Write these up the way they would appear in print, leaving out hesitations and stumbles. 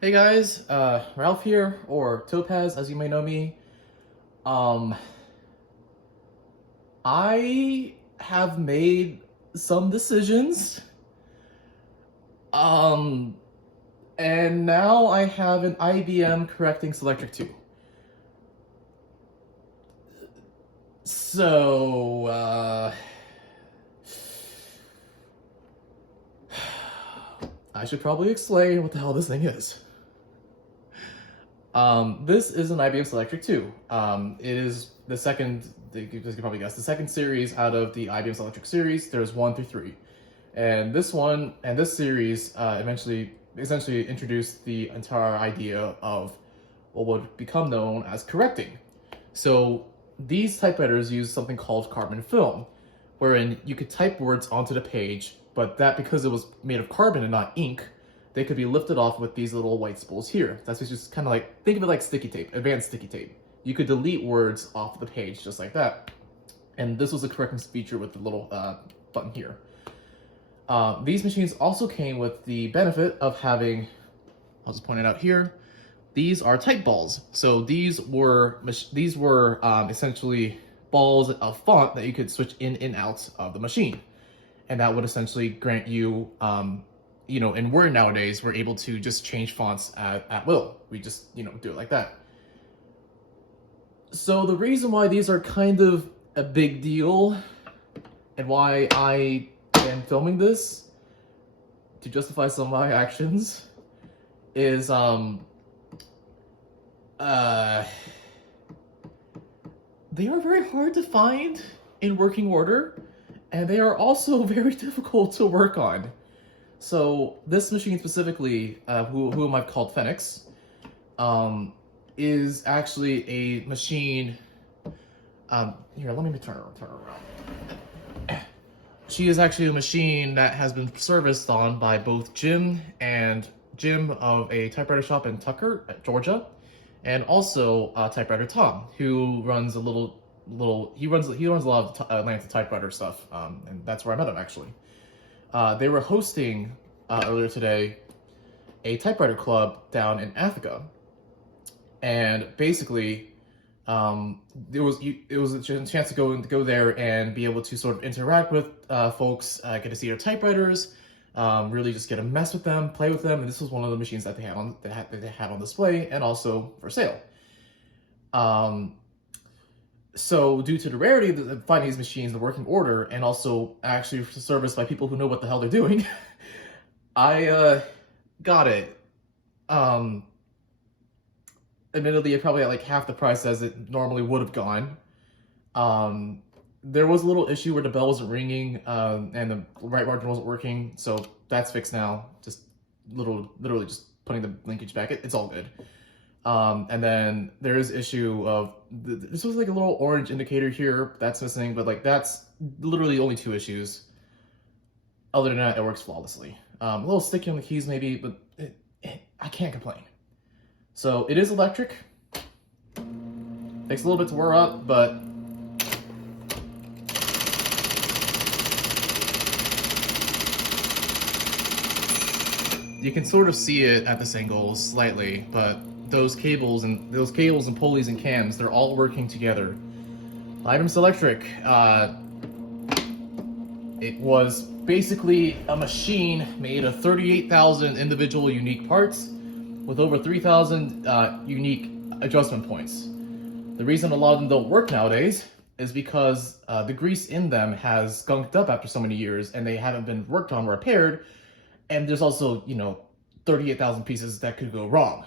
Hey guys, Ralph here, or Topaz as you may know me. Um, I have made some decisions. Um, and now I have an IBM correcting Selectric 2. So, I should probably explain what the hell this thing is. This is an IBM Selectric 2. It is the second, you can probably guess, the second series out of the IBM Selectric series. There's 1 through 3. And this one, and this series, essentially introduced the entire idea of what would become known as correcting. So these typewriters use something called carbon film, wherein you could type words onto the page, but that because it was made of carbon and not ink, they could be lifted off with these little white spools here. That's just kind of like, think of it like sticky tape, advanced sticky tape. You could delete words off the page just like that. And this was a correcting feature with the little button here. These machines also came with the benefit of having, I'll just point it out here, these are type balls. So these were essentially balls of font that you could switch in and out of the machine. And that would essentially grant you, in Word nowadays, we're able to just change fonts at will. We just, do it like that. So the reason why these are kind of a big deal and why I am filming this to justify some of my actions is, they are very hard to find in working order, and they are also very difficult to work on. So this machine specifically, whom I've called Fennex, is actually a machine. Here, let me turn around. She is actually a machine that has been serviced on by both Jim of a typewriter shop in Tucker, Georgia, and also typewriter Tom, who runs a he runs a lot of Atlanta typewriter stuff, and that's where I met him actually. They were hosting earlier today a typewriter club down in Africa, and basically it was a chance to go there and be able to sort of interact with folks, get to see their typewriters, really just get to mess with them, play with them, and this was one of the machines that they had on display and also for sale. So due to the rarity of finding these machines in working order and also actually serviced by people who know what the hell they're doing, I got it. Admittedly, it probably at like half the price as it normally would have gone. There was a little issue where the bell wasn't ringing and the right margin wasn't working, so that's fixed now. Just literally just putting the linkage back. It's all good. And then there is issue of this was like a little orange indicator here that's missing, but like that's literally only 2 issues. Other than that, it works flawlessly. A little sticky on the keys maybe, but I can't complain. So it is electric. Takes a little bit to wear up, but you can sort of see it at this angle slightly, but those cables and pulleys and cams, they're all working together. IBM Selectric, it was basically a machine made of 38,000 individual unique parts with over 3,000 unique adjustment points. The reason a lot of them don't work nowadays is because the grease in them has skunked up after so many years and they haven't been worked on or repaired. And there's also, 38,000 pieces that could go wrong.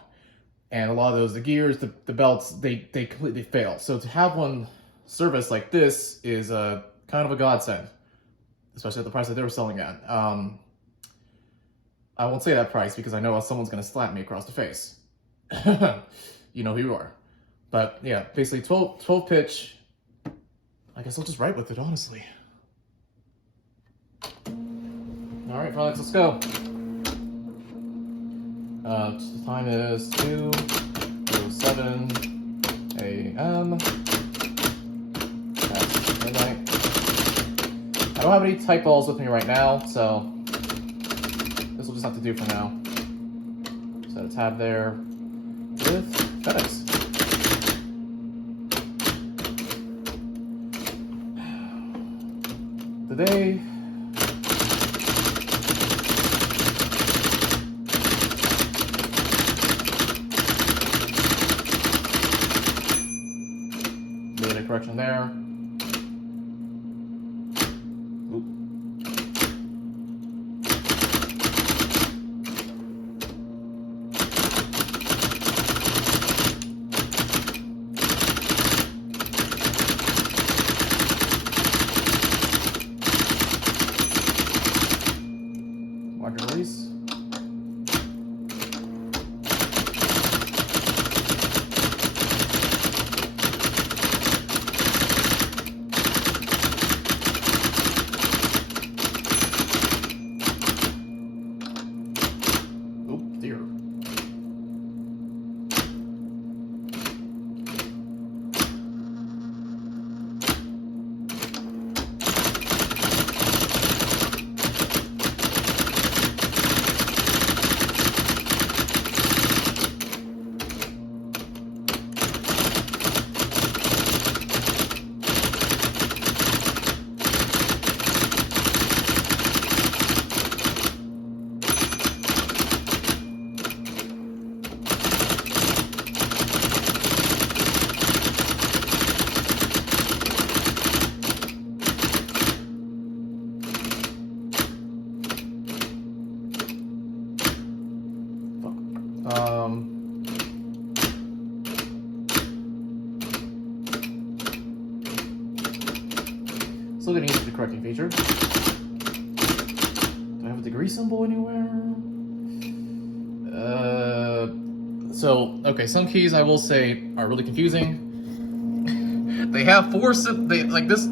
And a lot of those, the gears, the belts, they completely fail. So to have one service like this is kind of a godsend, especially at the price that they were selling at. I won't say that price because I know someone's going to slap me across the face. You know who you are. But yeah, basically 12 pitch. I guess I'll just write with it, honestly. All right, Fennex, let's go. The time is 2:07 a.m. That's midnight. I don't have any type balls with me right now, so this will just have to do for now. So Set a tab there with Fennex. Today, made a correction there. Oop. Marker release. Oop, dear. Still getting used to the correcting feature. Do I have a degree symbol anywhere? Okay, some keys I will say are really confusing. They have the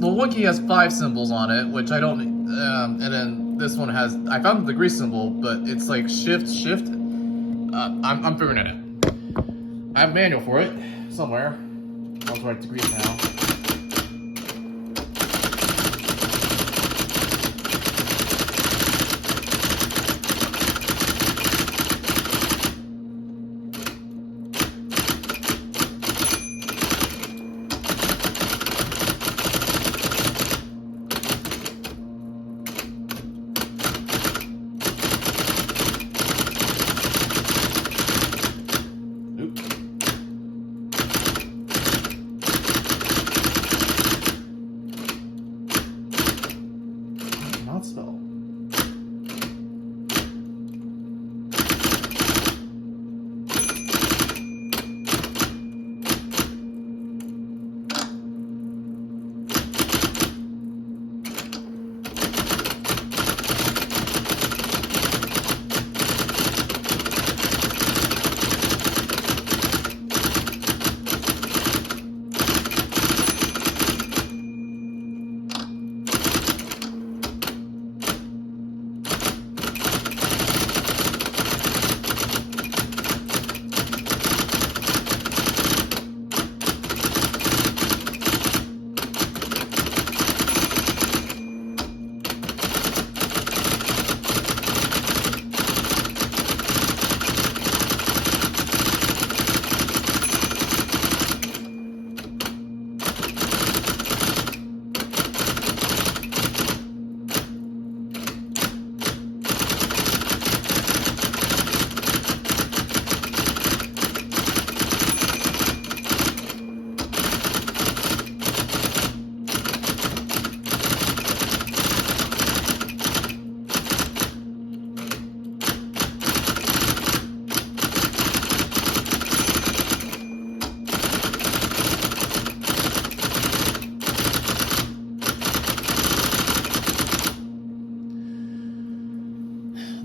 one key has 5 symbols on it, which I don't, and then this one has, I found the degree symbol, but it's like shift. I'm figuring it out. I have a manual for it somewhere. I'll write degrees now. Not spell.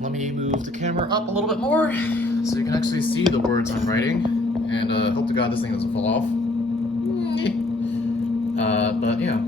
Let me move the camera up a little bit more so you can actually see the words I'm writing, and hope to God this thing doesn't fall off. But yeah.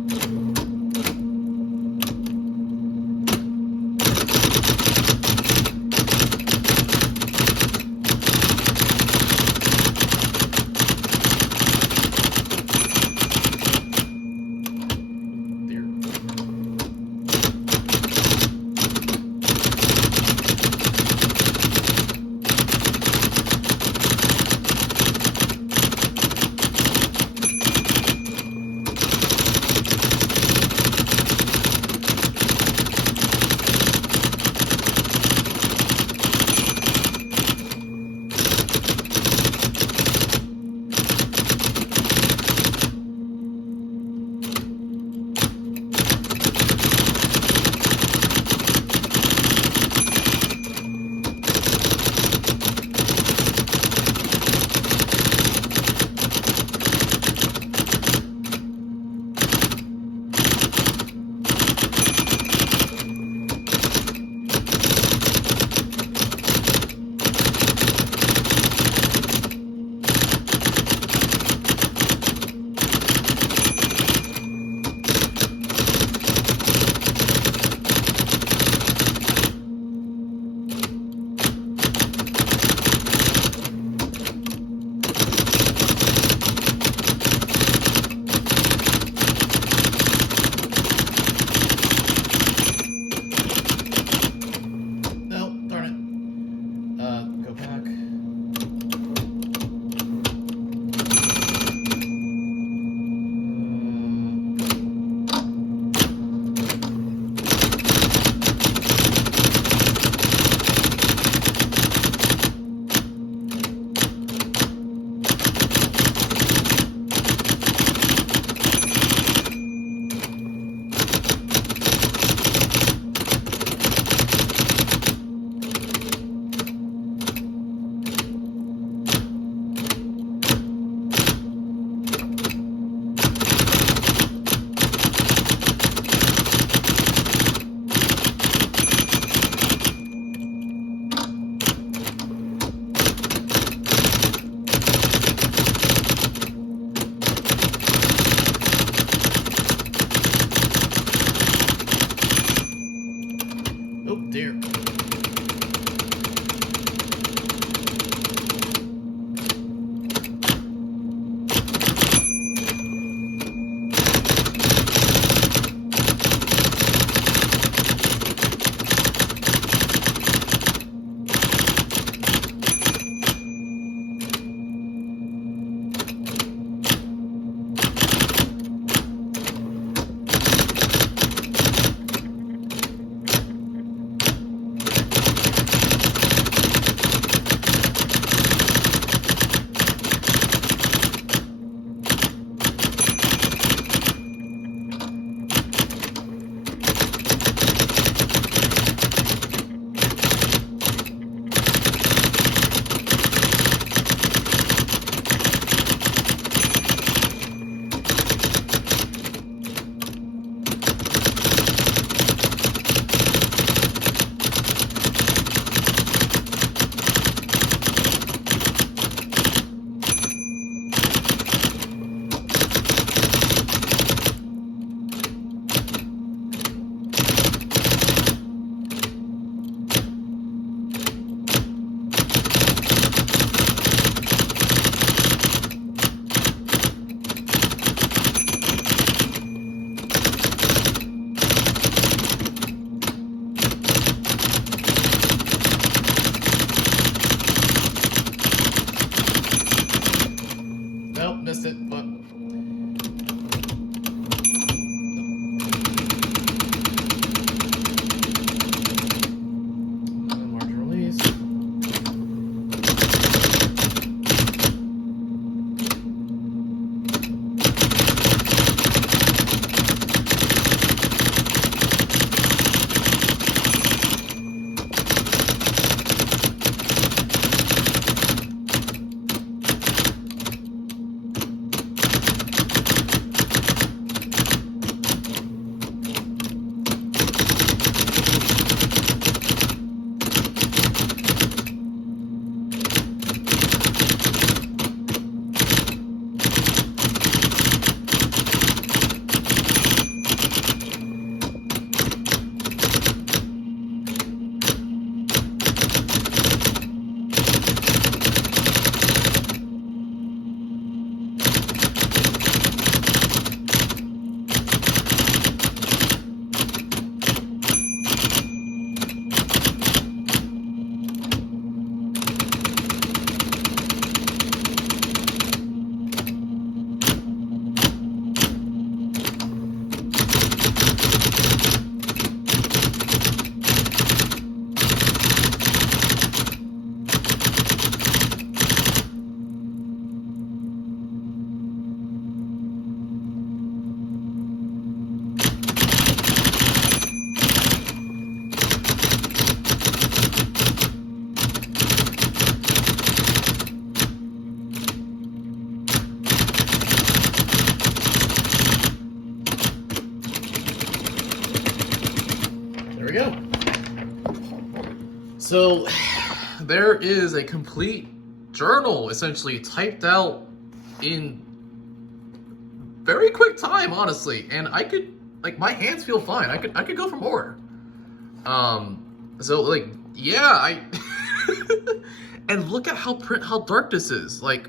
So there is a complete journal essentially typed out in very quick time, honestly, and I could, like, my hands feel fine. I could go for more. So like, yeah, I and look at how dark this is. Like,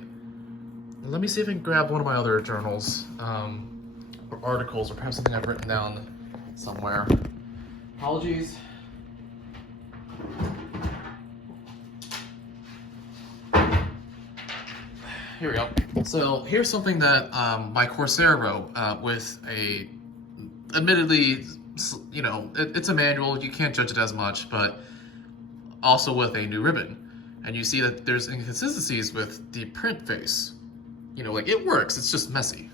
let me see if I can grab one of my other journals, or articles, or perhaps something I've written down somewhere. Apologies. Here we go. So here's something that my Coursera wrote with a, admittedly, you know, it's a manual. You can't judge it as much, but also with a new ribbon. And you see that there's inconsistencies with the print face. You know, like, it works, it's just messy.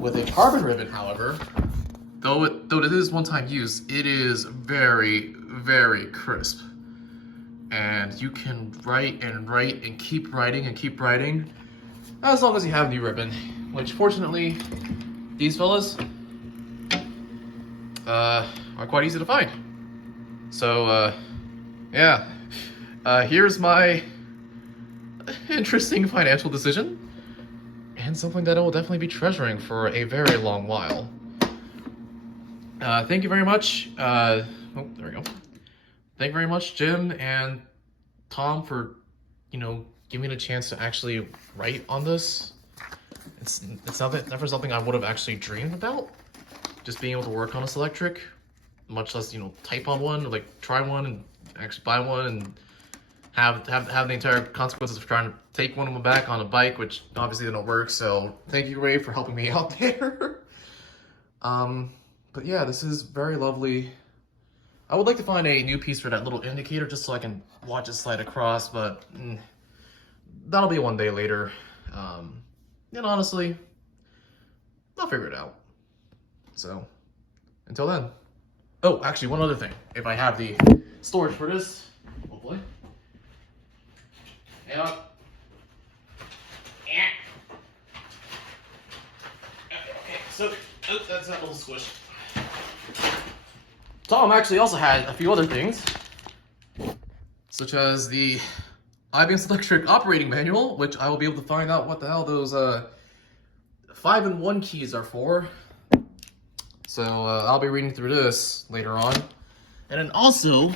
With a carbon ribbon, however, though it is one-time use, it is very, very crisp. And you can write and write and keep writing and keep writing as long as you have new ribbon, which fortunately these fellas are quite easy to find. So yeah, here's my interesting financial decision, and something that I will definitely be treasuring for a very long while. Thank you very much. Oh, there we go. Thank you very much, Jim and Tom, for, you know, giving me a chance to actually write on this. It's never something I would have actually dreamed about. Just being able to work on a Selectric, much less, you know, type on one, or like try one and actually buy one and have the entire consequences of trying to take one of them back on a bike, which obviously didn't work. So thank you, Ray, for helping me out there. But yeah, this is very lovely. I would like to find a new piece for that little indicator just so I can watch it slide across, but that'll be one day later. And honestly, I'll figure it out. So, until then. Oh, actually, one other thing. If I have the storage for this, hopefully. Yeah. Okay, so, oh, that's that little squish. Tom actually also had a few other things, such as the IBM Selectric operating manual, which I will be able to find out what the hell those 5 and 1 keys are for. So I'll be reading through this later on. And then also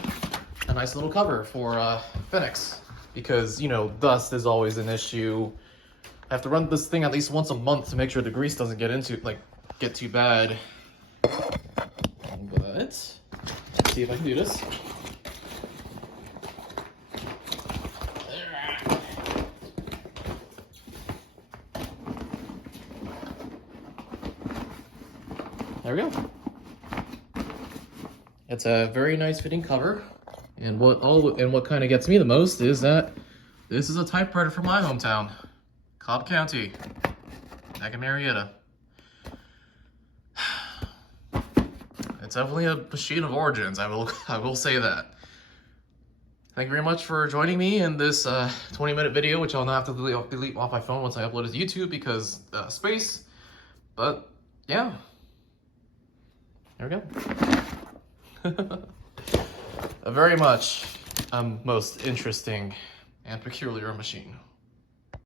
a nice little cover for Fennex, because, you know, dust is always an issue. I have to run this thing at least once a month to make sure the grease doesn't get too bad. But let's see if I can do this. There we go. It's a very nice fitting cover, and what kind of gets me the most is that this is a typewriter from my hometown, Cobb County, back in Marietta. It's definitely a machine of origins. I will say that. Thank you very much for joining me in this 20-minute video, which I'll now have to delete off my phone once I upload it to YouTube because space. But yeah. There we go. A very much most interesting and peculiar machine.